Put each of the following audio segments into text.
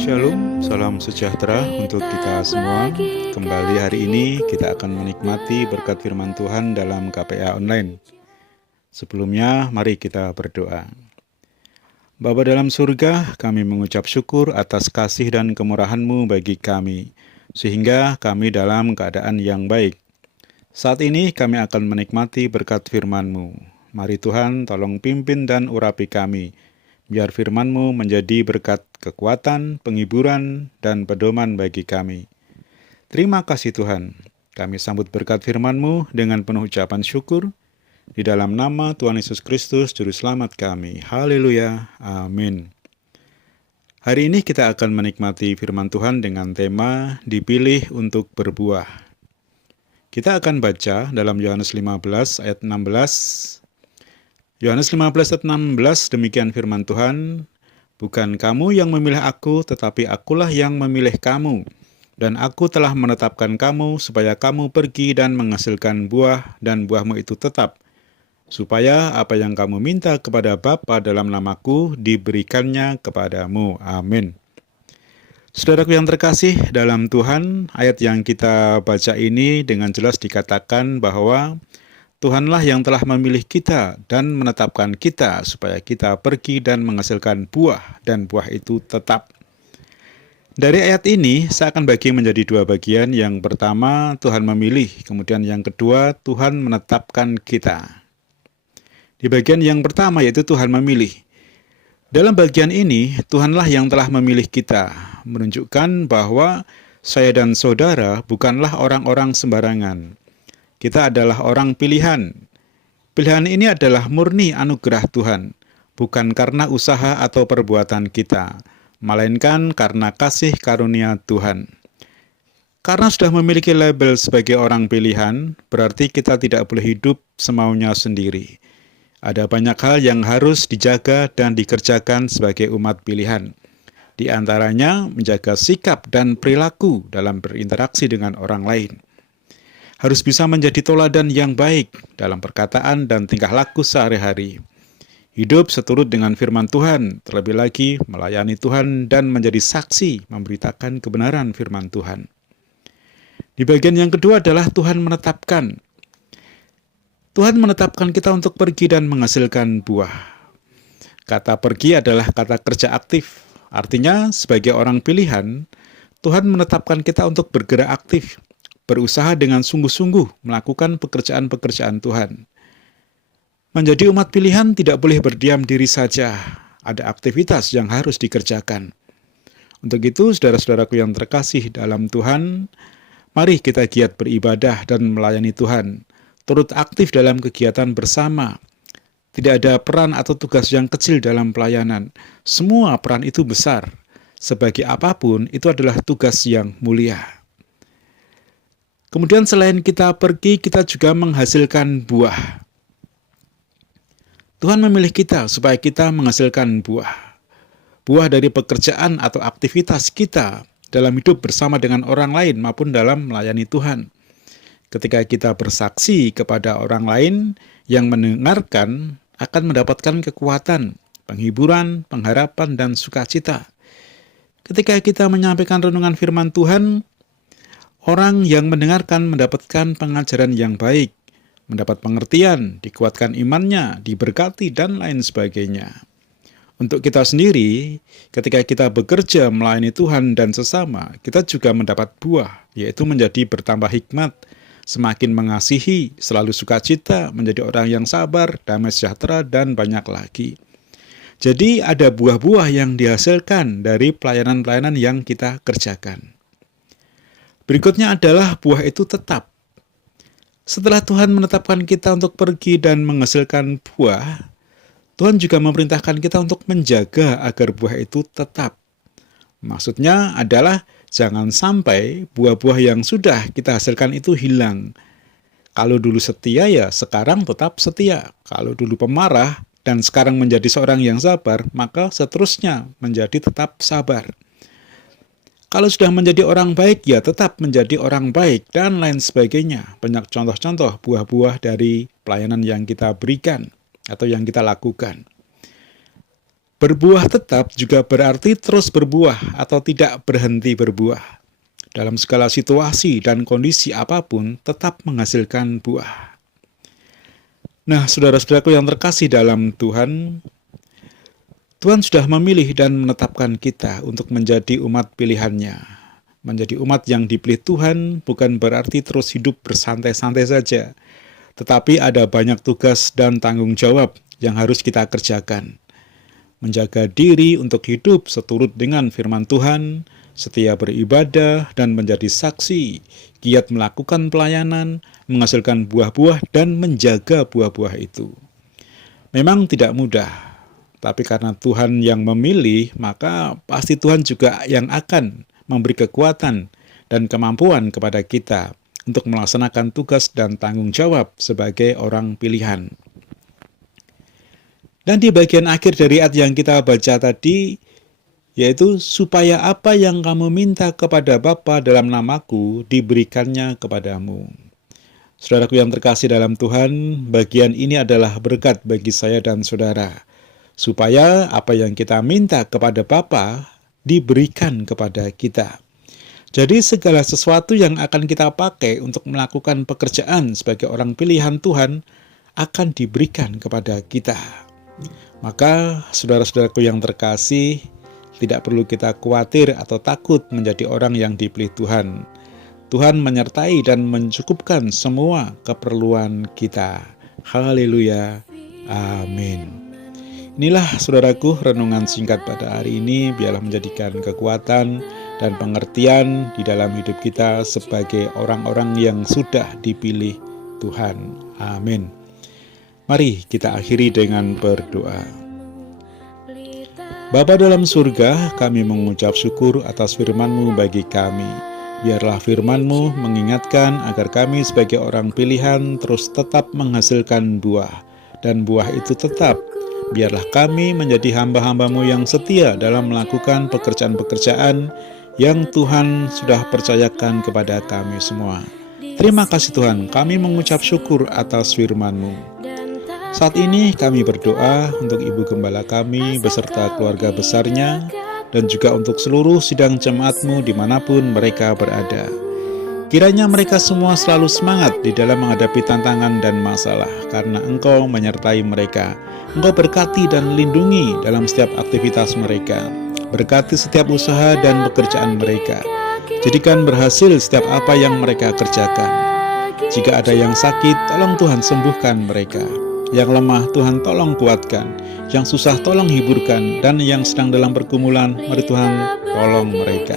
Shalom, salam sejahtera untuk kita semua. Kembali hari ini kita akan menikmati berkat firman Tuhan dalam KPA Online. Sebelumnya, mari kita berdoa. Bapa dalam surga, kami mengucap syukur atas kasih dan kemurahan-Mu bagi kami, sehingga kami dalam keadaan yang baik. Saat ini kami akan menikmati berkat firman-Mu. Mari Tuhan tolong pimpin dan urapi kami, biar firman-Mu menjadi berkat kekuatan, penghiburan, dan pedoman bagi kami. Terima kasih Tuhan. Kami sambut berkat firman-Mu dengan penuh ucapan syukur. Di dalam nama Tuhan Yesus Kristus, Juru Selamat kami. Haleluya. Amin. Hari ini kita akan menikmati firman Tuhan dengan tema dipilih untuk berbuah. Kita akan baca dalam Yohanes 15 ayat 16. Yohanes 15 ayat 16, demikian firman Tuhan, "Bukan kamu yang memilih aku, tetapi akulah yang memilih kamu. Dan aku telah menetapkan kamu, supaya kamu pergi dan menghasilkan buah, dan buahmu itu tetap. Supaya apa yang kamu minta kepada Bapa dalam namaku, diberikannya kepadamu." Amin. Saudaraku yang terkasih dalam Tuhan, ayat yang kita baca ini dengan jelas dikatakan bahwa Tuhanlah yang telah memilih kita dan menetapkan kita supaya kita pergi dan menghasilkan buah, dan buah itu tetap. Dari ayat ini, saya akan bagi menjadi dua bagian. Yang pertama, Tuhan memilih. Kemudian yang kedua, Tuhan menetapkan kita. Di bagian yang pertama, yaitu Tuhan memilih. Dalam bagian ini, Tuhanlah yang telah memilih kita, menunjukkan bahwa saya dan saudara bukanlah orang-orang sembarangan. Kita adalah orang pilihan. Pilihan ini adalah murni anugerah Tuhan, bukan karena usaha atau perbuatan kita, melainkan karena kasih karunia Tuhan. Karena sudah memiliki label sebagai orang pilihan, berarti kita tidak boleh hidup semaunya sendiri. Ada banyak hal yang harus dijaga dan dikerjakan sebagai umat pilihan. Di antaranya menjaga sikap dan perilaku dalam berinteraksi dengan orang lain. Harus bisa menjadi teladan yang baik dalam perkataan dan tingkah laku sehari-hari. Hidup seturut dengan firman Tuhan, terlebih lagi melayani Tuhan dan menjadi saksi memberitakan kebenaran firman Tuhan. Di bagian yang kedua adalah Tuhan menetapkan. Tuhan menetapkan kita untuk pergi dan menghasilkan buah. Kata pergi adalah kata kerja aktif. Artinya sebagai orang pilihan, Tuhan menetapkan kita untuk bergerak aktif, berusaha dengan sungguh-sungguh melakukan pekerjaan-pekerjaan Tuhan. Menjadi umat pilihan tidak boleh berdiam diri saja. Ada aktivitas yang harus dikerjakan. Untuk itu, saudara-saudaraku yang terkasih dalam Tuhan, mari kita giat beribadah dan melayani Tuhan. Turut aktif dalam kegiatan bersama. Tidak ada peran atau tugas yang kecil dalam pelayanan. Semua peran itu besar. Sebagai apapun, itu adalah tugas yang mulia. Kemudian selain kita pergi, kita juga menghasilkan buah. Tuhan memilih kita supaya kita menghasilkan buah. Buah dari pekerjaan atau aktivitas kita dalam hidup bersama dengan orang lain maupun dalam melayani Tuhan. Ketika kita bersaksi kepada orang lain, yang mendengarkan akan mendapatkan kekuatan, penghiburan, pengharapan, dan sukacita. Ketika kita menyampaikan renungan firman Tuhan, orang yang mendengarkan mendapatkan pengajaran yang baik, mendapat pengertian, dikuatkan imannya, diberkati, dan lain sebagainya. Untuk kita sendiri, ketika kita bekerja melayani Tuhan dan sesama, kita juga mendapat buah, yaitu menjadi bertambah hikmat, semakin mengasihi, selalu sukacita, menjadi orang yang sabar, damai sejahtera, dan banyak lagi. Jadi ada buah-buah yang dihasilkan dari pelayanan-pelayanan yang kita kerjakan. Berikutnya adalah buah itu tetap. Setelah Tuhan menetapkan kita untuk pergi dan menghasilkan buah, Tuhan juga memerintahkan kita untuk menjaga agar buah itu tetap. Maksudnya adalah jangan sampai buah-buah yang sudah kita hasilkan itu hilang. Kalau dulu setia ya sekarang tetap setia. Kalau dulu pemarah dan sekarang menjadi seorang yang sabar, maka seterusnya menjadi tetap sabar. Kalau sudah menjadi orang baik, ya tetap menjadi orang baik, dan lain sebagainya. Banyak contoh-contoh buah-buah dari pelayanan yang kita berikan atau yang kita lakukan. Berbuah tetap juga berarti terus berbuah atau tidak berhenti berbuah. Dalam segala situasi dan kondisi apapun tetap menghasilkan buah. Nah, saudara-saudaraku yang terkasih dalam Tuhan, Tuhan sudah memilih dan menetapkan kita untuk menjadi umat pilihan-Nya. Menjadi umat yang dipilih Tuhan bukan berarti terus hidup bersantai-santai saja, tetapi ada banyak tugas dan tanggung jawab yang harus kita kerjakan. Menjaga diri untuk hidup seturut dengan firman Tuhan, setia beribadah dan menjadi saksi, giat melakukan pelayanan, menghasilkan buah-buah dan menjaga buah-buah itu. Memang tidak mudah, tapi karena Tuhan yang memilih, maka pasti Tuhan juga yang akan memberi kekuatan dan kemampuan kepada kita untuk melaksanakan tugas dan tanggung jawab sebagai orang pilihan. Dan di bagian akhir dari ayat yang kita baca tadi, yaitu supaya apa yang kamu minta kepada Bapa dalam namaku diberikannya kepadamu. Saudaraku yang terkasih dalam Tuhan, bagian ini adalah berkat bagi saya dan saudara. Supaya apa yang kita minta kepada Bapa diberikan kepada kita. Jadi segala sesuatu yang akan kita pakai untuk melakukan pekerjaan sebagai orang pilihan Tuhan akan diberikan kepada kita. Maka saudara-saudaraku yang terkasih, tidak perlu kita khawatir atau takut menjadi orang yang dipilih Tuhan. Tuhan menyertai dan mencukupkan semua keperluan kita. Haleluya. Amin. Inilah saudaraku renungan singkat pada hari ini, biarlah menjadikan kekuatan dan pengertian di dalam hidup kita sebagai orang-orang yang sudah dipilih Tuhan. Amin. Mari kita akhiri dengan berdoa. Bapa dalam surga, kami mengucap syukur atas firman-Mu bagi kami. Biarlah firman-Mu mengingatkan agar kami sebagai orang pilihan terus tetap menghasilkan buah. Dan buah itu tetap. Biarlah kami menjadi hamba-hamba-Mu yang setia dalam melakukan pekerjaan-pekerjaan yang Tuhan sudah percayakan kepada kami semua. Terima kasih Tuhan, kami mengucap syukur atas firman-Mu. Saat ini kami berdoa untuk Ibu Gembala kami beserta keluarga besarnya dan juga untuk seluruh sidang jemaat-Mu dimanapun mereka berada. Kiranya mereka semua selalu semangat di dalam menghadapi tantangan dan masalah karena Engkau menyertai mereka. Engkau berkati dan lindungi dalam setiap aktivitas mereka. Berkati setiap usaha dan pekerjaan mereka. Jadikan berhasil setiap apa yang mereka kerjakan. Jika ada yang sakit, tolong Tuhan sembuhkan mereka. Yang lemah Tuhan tolong kuatkan, yang susah tolong hiburkan, dan yang sedang dalam pergumulan, mari Tuhan tolong mereka.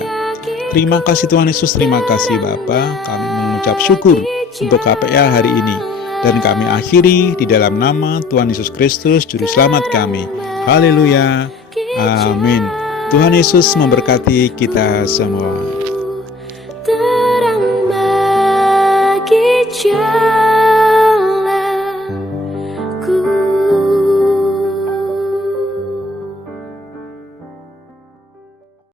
Terima kasih Tuhan Yesus, terima kasih Bapa. Kami mengucap syukur untuk KPA hari ini, dan kami akhiri di dalam nama Tuhan Yesus Kristus, Juru Selamat kami. Haleluya, amin. Tuhan Yesus memberkati kita semua.